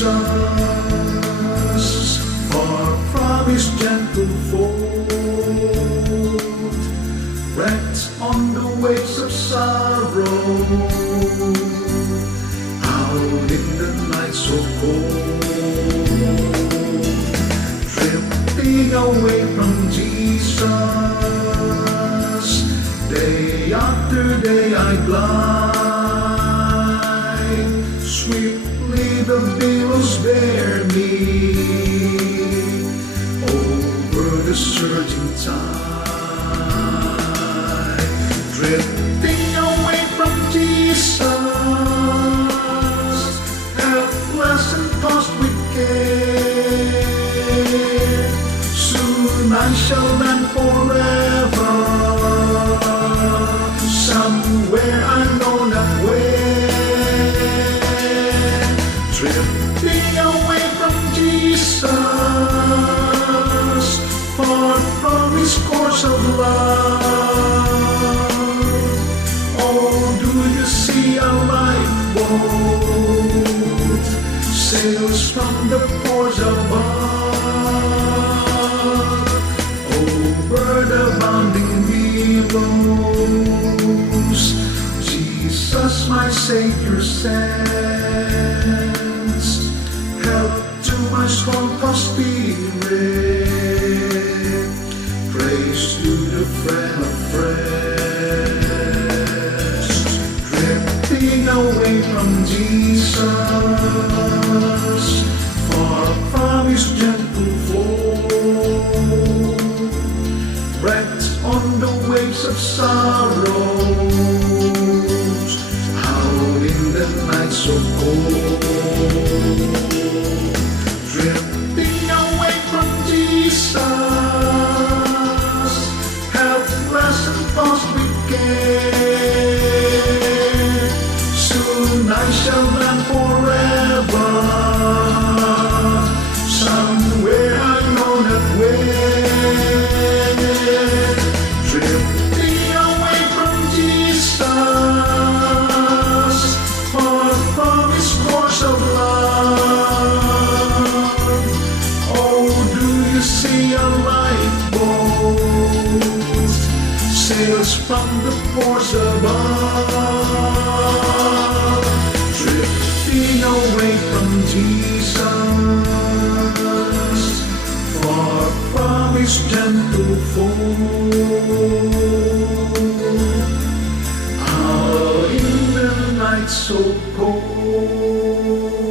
Jesus, far from his gentle fold, wrecked on the waves of sorrow, out in the night so cold, drifting away from Jesus. Day after day I glide, swiftly the billows bear me over the surging tide, drifting away from Jesus, helpless and tossed with care. Soon I shall land forever, somewhere I know not where, drifting away from Jesus, far from his course of love. Oh, do you see a lifeboat sails from the ports above, over the bounding billows Jesus my Savior sends, help to my storm-tossed spirit, praise to the friend of friends, drifting away from Jesus, far from his gentle fold, wrecked on the waves of sorrows, out in the night so cold, drifting away from Jesus, helpless and tossed with care. Soon I shall land forever, somewhere I know not where, drifting away from Jesus, far from his course of love. Oh, do you see a lifeboat sails from the ports above, drifting away from Jesus, far from his gentle fold, out in the night so cold.